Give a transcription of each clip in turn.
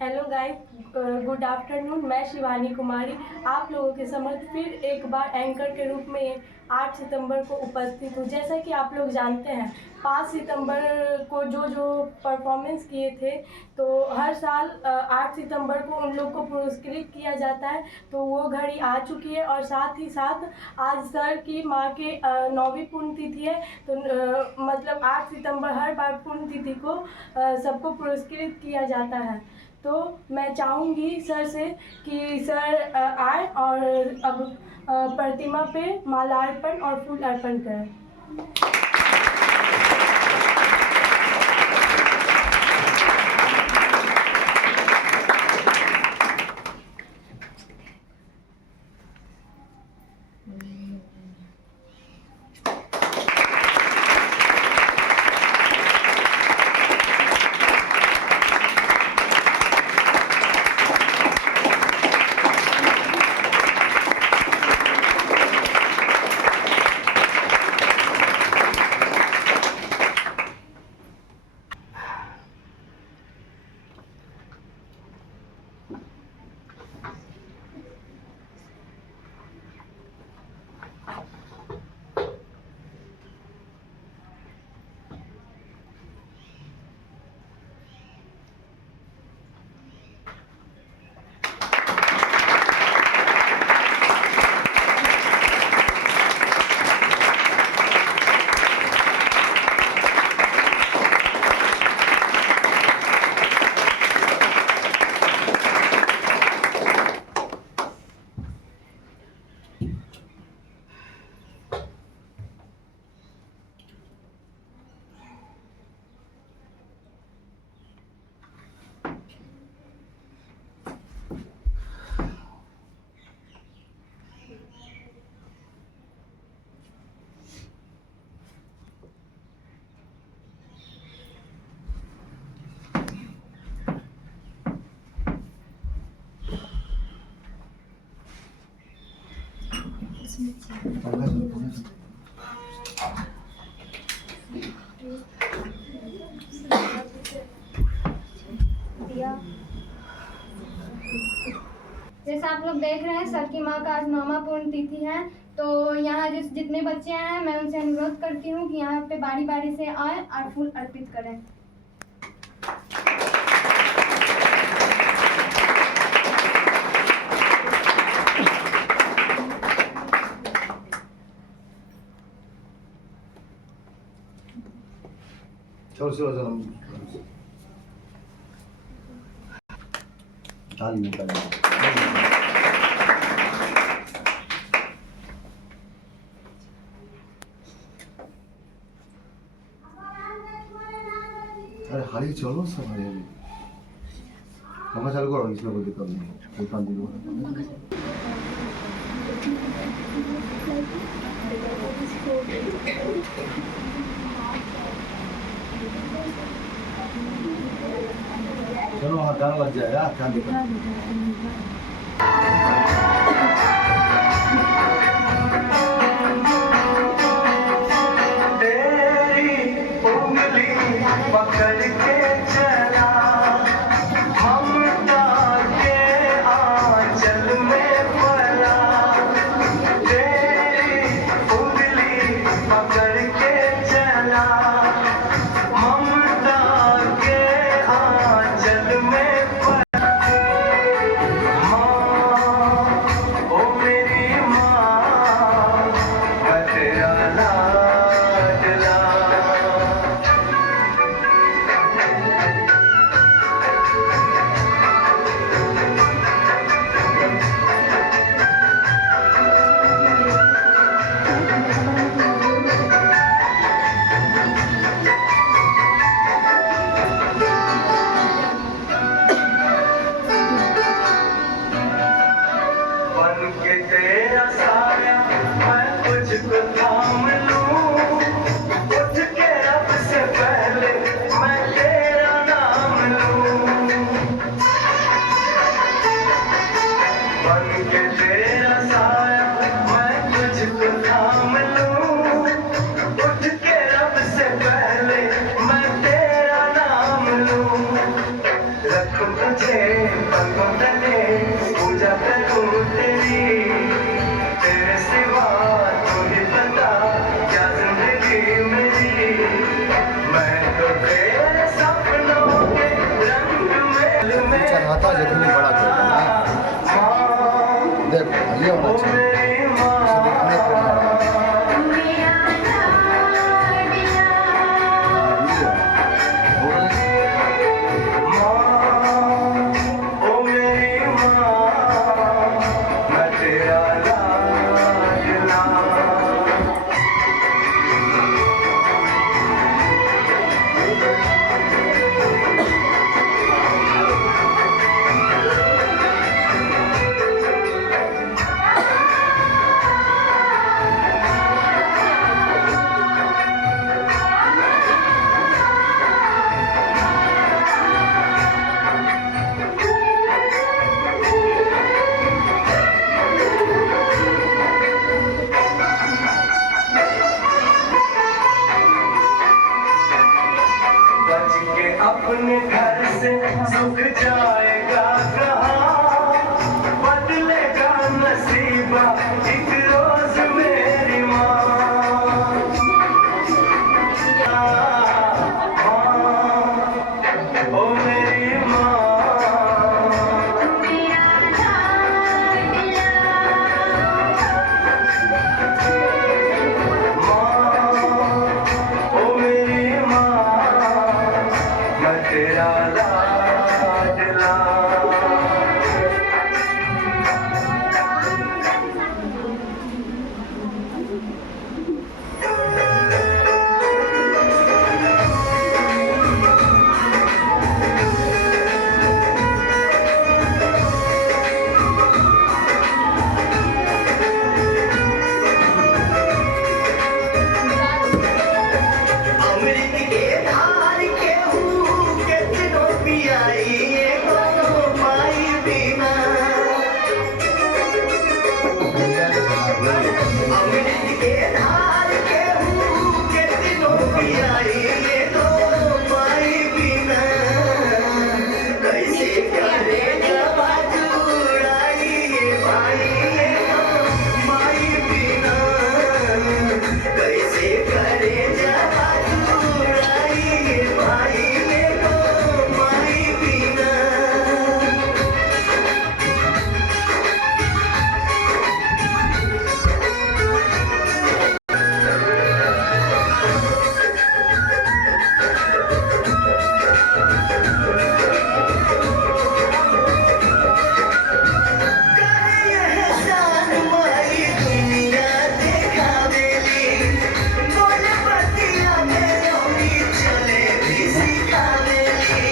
Hello guys, good afternoon. मैं शिवानी कुमारी आप लोगों के समक्ष फिर एक बार एंकर के रूप में 8 सितंबर को उपस्थित हूँ। जैसा कि आप लोग जानते हैं 5 सितंबर को जो परफॉर्मेंस किए थे, तो हर साल 8 सितंबर को उन लोग को पुरस्कृत किया जाता है। तो वो घड़ी आ चुकी है और साथ ही साथ आज सर की माँ के 9वीं पुण्यतिथि है। तो मतलब 8 सितंबर हर बार पुण्यतिथि को सबको पुरस्कृत किया जाता है। तो मैं चाहूँगी सर से कि सर आए और अब प्रतिमा पे मालार्पण और फूल अर्पण करें। जैसा आप लोग देख रहे हैं सर की माँ का आज 9वां पुण्यतिथि है। तो यहाँ जितने बच्चे हैं मैं उनसे अनुरोध करती हूँ कि यहाँ पे बारी बारी से आए और फूल अर्पित करें। चलो ताली निकाल। अरे हाली चलो सब हरियाली पंखा चालू करो, इसमें कोई दिक्कत नहीं है। कोई काम नहीं चलो हाँ गाना लग जाएगा, क्या दिक्कत। तुझे पलों तले पूजा करूं तेरी, तेरे सिवा तू ही बता क्या जिंदगी मेरी। मैं तो तेरे सपनों के रंग में चढ़ाता जखनी बड़ा कर देखो ये होना चाहिए मेरी माँ, इसे दिखाने को नहीं ओ मेरी माँ, मैं तेरा लाडला। बच के अपने घर से सुख जाएगा कहाँ, बदलेगा नसीबा एक रोज मेरी माँ। ओ मेरी माँ, ओ मेरी माँ, मैं तेरा लाडला। अमृत के धार के हूँ कितनों पियाई ये दोनों माई बिना। अमृत के धार के हूँ कितनों पियाई ये दोनों माई बिना। कैसे करे जवा जुड़ाई ये भाई ये दो माई बिना। कैसे करे जवा जुड़ाई ये भाई ये दो माई बिना। एहसान माई दुनिया देखावेली, बोले बतिया में रौनी चले भी सिखावेली।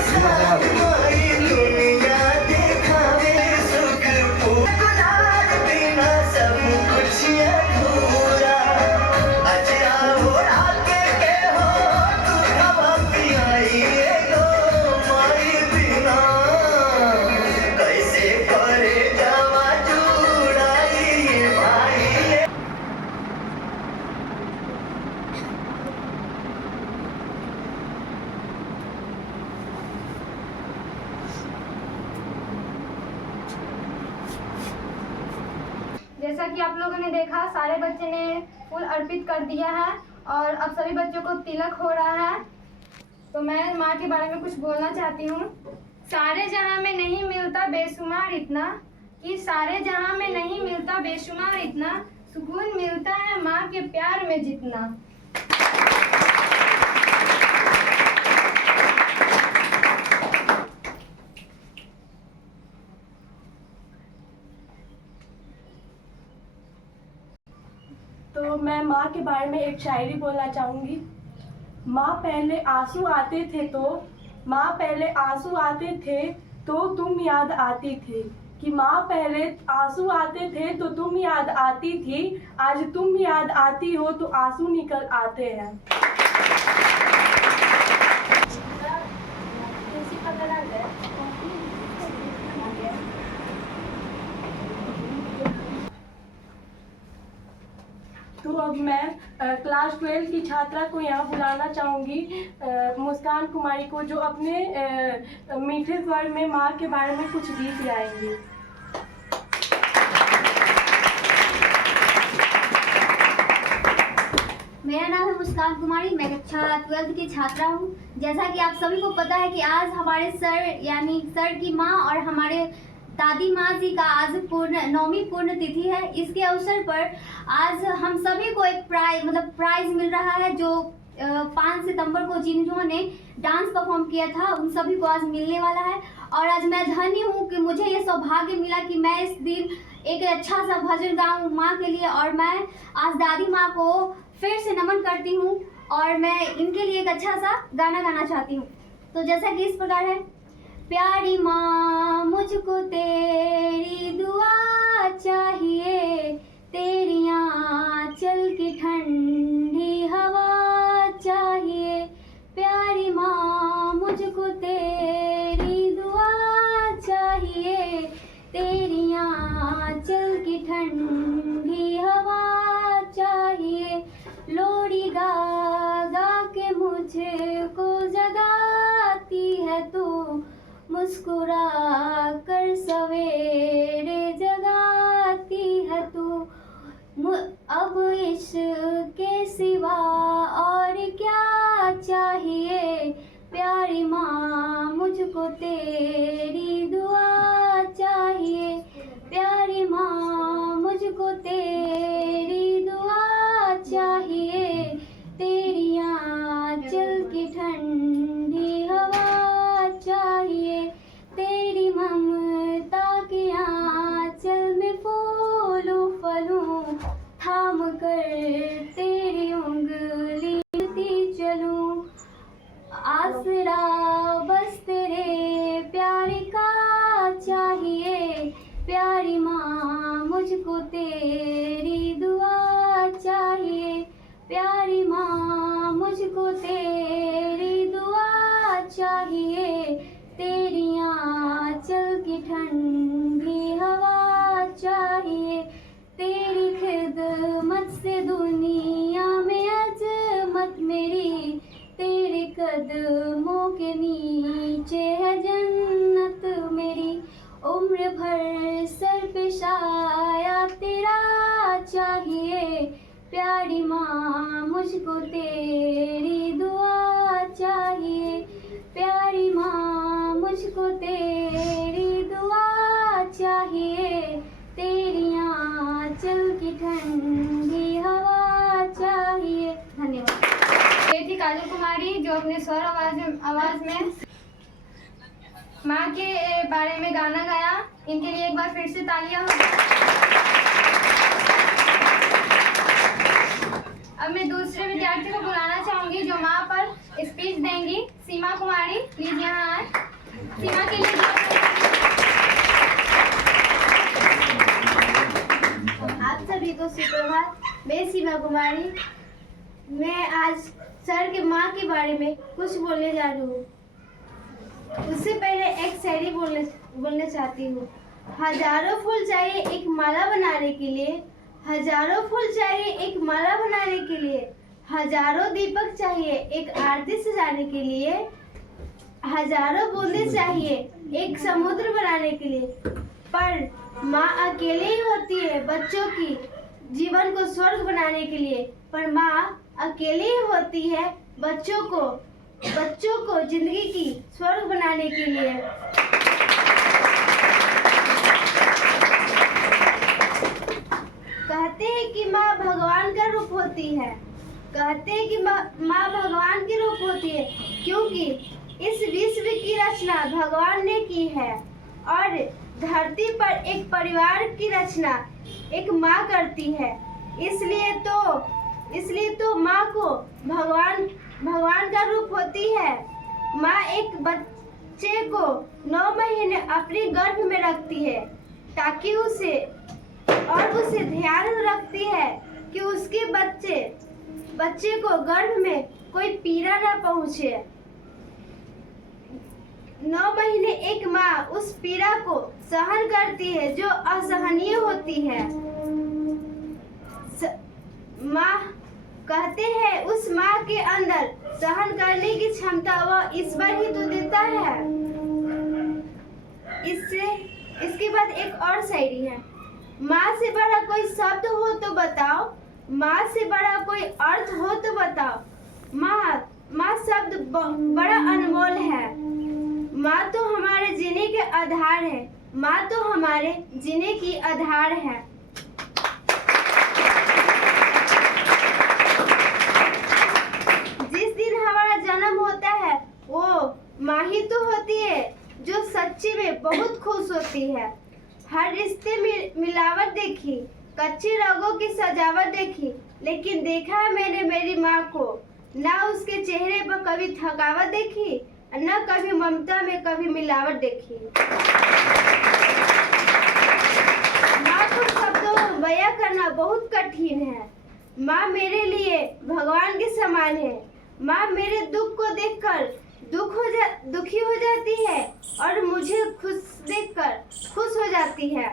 एहसान माई दुनिया देखावे, सुख फूलार बिना सब कुछ अधूरा। अजरा उड़ा के हो तू हवा पियाई ये दो माई बिना। कैसे करे जवा जुड़ाई ये भाई ये। जैसा कि आप लोगों ने देखा, सारे बच्चे ने फूल अर्पित कर दिया है और अब सभी बच्चों को तिलक हो रहा है। तो मैं माँ के बारे में कुछ बोलना चाहती हूँ। सारे जहाँ में नहीं मिलता बेशुमार इतना, कि सारे जहाँ में नहीं मिलता बेशुमार इतना, सुकून मिलता है माँ के प्यार में जितना। तो मैं माँ के बारे में एक शायरी बोलना चाहूँगी। माँ पहले आंसू आते थे तो तुम याद आती थी, कि माँ पहले आंसू आते थे तो तुम याद आती थी, आज तुम याद आती हो तो आंसू निकल आते हैं। तो अब मैं क्लास 12 की छात्रा को यहाँ बुलाना चाहूँगी, मुस्कान कुमारी को, जो अपने मीठे स्वर में माँ के बारे में कुछ गीत गाएंगी। मेरा नाम है मुस्कान कुमारी, मैं कक्षा 12 की छात्रा हूँ। जैसा कि आप सभी को पता है कि आज हमारे सर यानी सर की माँ और हमारे दादी माँ जी का आज 9वीं पूर्ण तिथि है। इसके अवसर पर आज हम सभी को एक प्राइज मिल रहा है, जो 5 सितंबर को जिन्होंने डांस परफॉर्म किया था उन सभी को आज मिलने वाला है। और आज मैं धन्य हूँ कि मुझे ये सौभाग्य मिला कि मैं इस दिन एक अच्छा सा भजन गाऊँ माँ के लिए। और मैं आज दादी माँ को फिर से नमन करती हूँ और मैं इनके लिए एक अच्छा सा गाना गाना चाहती हूँ। तो जैसा कि इस प्रकार है। प्यारी माँ मुझको तेरी दुआ चाहिए, तेरी आंचल की ठंडी हवा चाहिए। प्यारी माँ मुझको तेरी दुआ चाहिए, तेरी आंचल की ठंडी हवा चाहिए। लोरी गा गा के मुझको जगाती है तू, मुस्कुरा कर सवेरे जगाती है तू। अब इसके सिवा और क्या चाहिए, प्यारी माँ मुझको तेरी दुआ चाहिए। प्यारी माँ मुझको तेरी दुआ चाहिए, तेरी आंचल की ठंडी हवा चाहिए। तेरी ममता की आंचल में फूलूं फलूं, थाम कर तेरी उंगली चलूं। आसरा बस तेरे प्यार का चाहिए, प्यारी माँ मुझको तेरी दुआ चाहिए। प्यारी माँ मुझको तेरी दुआ चाहिए, तेरी आंचल की ठंडी हवा चाहिए। तेरी खिदमत से दुनिया में अजमत मेरी, तेरे कदमों के नीचे है जन्नत मेरी। उम्र भर सर पे साया तेरा चाहिए, प्यारी माँ मुझको तेरी दुआ चाहिए। प्यारी माँ मुझको तेरी दुआ चाहिए, तेरी आंचल की ठंडी हवा चाहिए। धन्यवाद। ये थी काजल कुमारी, जो अपने स्वर आवाज में माँ के बारे में गाना गाया। इनके लिए एक बार फिर से तालियां। अब मैं दूसरे विद्यार्थी को बुलाना चाहूंगी, जो माँ पर स्पीच देंगी। सीमा कुमारी, प्लीज यहाँ आए। सीमा के लिए आप सभी को सुप्रभात। मैं सीमा कुमारी, मैं आज सर के माँ के बारे में कुछ बोलने जा रही हूँ। उससे पहले एक शायरी बोलना चाहती हूँ। हजारों फूल चाहिए एक माला बनाने के लिए, हजारों फूल चाहिए एक माला बनाने के लिए। हजारों दीपक चाहिए एक आरती सजाने के लिए, हजारों बूंदे चाहिए एक समुद्र बनाने के लिए। पर माँ अकेले ही होती है बच्चों की जीवन को स्वर्ग बनाने के लिए। पर माँ अकेले ही होती है बच्चों को जिंदगी की स्वर्ग बनाने के लिए। कहते हैं कि माँ भगवान का रूप होती है, कहते हैं कि माँ भगवान की रूप होती है, क्योंकि इस विश्व की रचना भगवान ने की है और धरती पर एक परिवार की रचना एक माँ करती है। इसलिए तो माँ को भगवान का रूप होती है। माँ एक बच्चे को 9 महीने अपने गर्भ में रखती है ताकि उसे ध्यान रखती है कि उसके बच्चे को गर्भ में कोई पीड़ा न पहुँचे। 9 महीने एक माँ उस पीड़ा को सहन करती है जो असहनीय होती है। माँ कहते हैं उस माँ के अंदर सहन करने की क्षमता वह ईश्वर ही तो देता है। इसके बाद एक और शायरी है। माँ से बड़ा कोई शब्द हो तो बताओ, माँ से बड़ा कोई अर्थ हो तो बताओ। माँ शब्द बड़ा अनमोल है। माँ तो हमारे जीने के आधार है, माँ तो हमारे जीने की आधार है। जिस दिन हमारा जन्म होता है वो माँ ही तो होती है जो सच्ची में बहुत खुश होती है। हर रिश्ते में मिलावट देखी, कच्ची रंगों की सजावट देखी, लेकिन देखा है मैंने मेरी माँ को, ना उसके चेहरे पर कभी थकावट देखी, न कभी ममता में कभी मिलावट देखी। माँ को शब्दों में बयां करना बहुत कठिन है। माँ मेरे लिए भगवान के समान है। माँ मेरे दुख को देखकर दुखी हो जाती है और मुझे खुश देखकर खुश हो जाती है।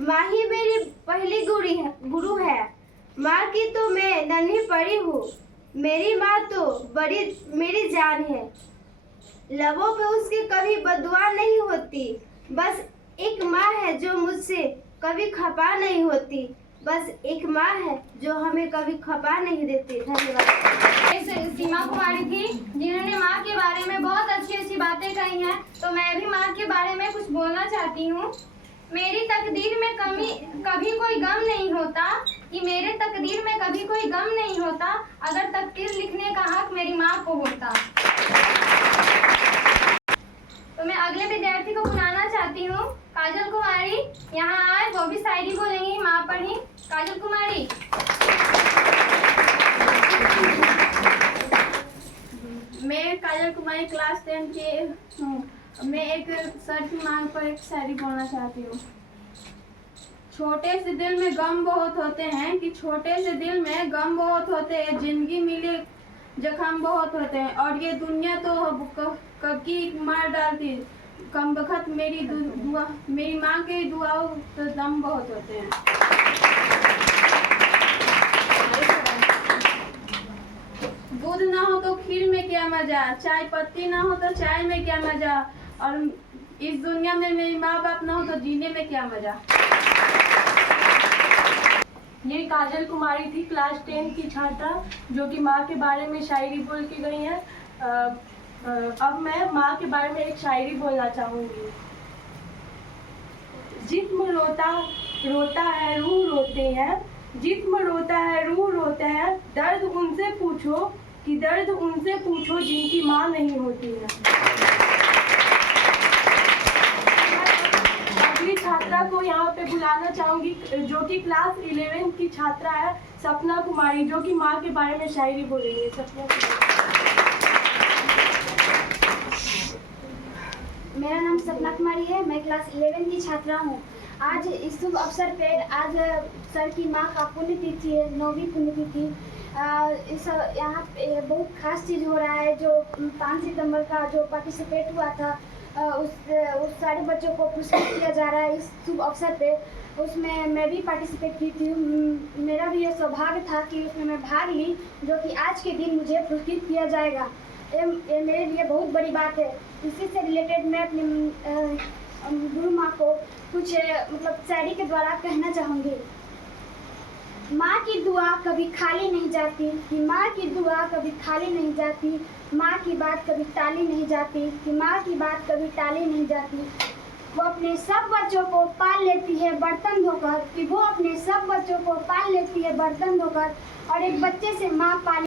माँ ही मेरी पहली गुरु है। माँ की तो मैं नन्ही पड़ी हूँ, मेरी माँ तो बड़ी मेरी जान है। लबों पे उसकी कभी बददुआ नहीं होती, बस एक माँ है जो मुझसे कभी खफा नहीं होती, बस एक माँ है जो हमें कभी खफा नहीं देती। धन्यवाद। सीमा कुमारी थी जिन्होंने माँ के बारे में बहुत अच्छी अच्छी बातें कही हैं, तो मैं भी माँ के बारे में कुछ बोलना चाहती हूँ। मेरी तकदीर में कभी कोई गम नहीं होता, कि मेरे तकदीर में कभी कोई गम नहीं होता, अगर तकदीर लिखने का हक मेरी माँ को होता। तो मैं अगले विद्यार्थी को बुलाना चाहती हूँ, काजल कुमारी। यहाँ आए, वो भी शायरी बोलेंगी माँ पर ही। काजल कुमारी। मैं काजल कुमारी क्लास 10 के हूँ। मैं एक सर की मांग पर एक शायरी बोलना चाहती हूँ। छोटे से दिल में गम बहुत होते हैं, कि छोटे से दिल में गम बहुत होते हैं, जिंदगी मिले जख्म बहुत होते हैं, और ये दुनिया तो कभी मार डालती, कम बखत मेरी माँ के दुआओं तो दम बहुत होते हैं। दूध ना हो तो खीर में क्या मजा, चाय पत्ती ना हो तो चाय में क्या मजा, और इस दुनिया में मेरी माँ बाप ना हो तो जीने में क्या मजा। ये काजल कुमारी थी, क्लास 10 की छात्रा, जो कि माँ के बारे में शायरी बोल के गई है। अब मैं माँ के बारे में एक शायरी बोलना चाहूँगी। जिस्म रोता है, रूह रोते हैं, जिस्म रोता है, रूह रोते हैं, दर्द उनसे पूछो कि दर्द उनसे पूछो जिनकी माँ नहीं होती है। अगली छात्रा को यहाँ पे बुलाना चाहूँगी, जो कि क्लास 11 की छात्रा है, सपना कुमारी, जो कि माँ के बारे में शायरी बोलेंगे। सपना कुमारी। मेरा नाम सपना कुमारी है, मैं क्लास 11 की छात्रा हूँ। आज इस शुभ अवसर पे आज सर की माँ का पुण्यतिथि है, 9वीं पुण्यतिथि। इस यहाँ पे बहुत खास चीज़ हो रहा है। जो 5 सितंबर का जो पार्टिसिपेट हुआ था, उस सारे बच्चों को पुरस्कृत किया जा रहा है इस शुभ अवसर पे। उसमें मैं भी पार्टिसिपेट की थी। मेरा भी ये सौभाग्य था कि उसमें मैं भाग ली, जो कि आज के दिन मुझे पुरस्कृत किया जाएगा। ये मेरे लिए बहुत बड़ी बात है। इसी से रिलेटेड मैं अपनी गुरु माँ को कुछ मतलब शायरी के द्वारा कहना चाहूँगी। माँ की दुआ कभी खाली नहीं जाती, कि माँ की दुआ कभी खाली नहीं जाती, माँ की बात कभी टाली नहीं जाती, कि माँ की बात कभी टाली नहीं जाती। वो अपने सब बच्चों को पाल लेती है बर्तन धोकर, कि वो अपने सब बच्चों को पाल लेती है बर्तन धोकर, और एक बच्चे से माँ पाली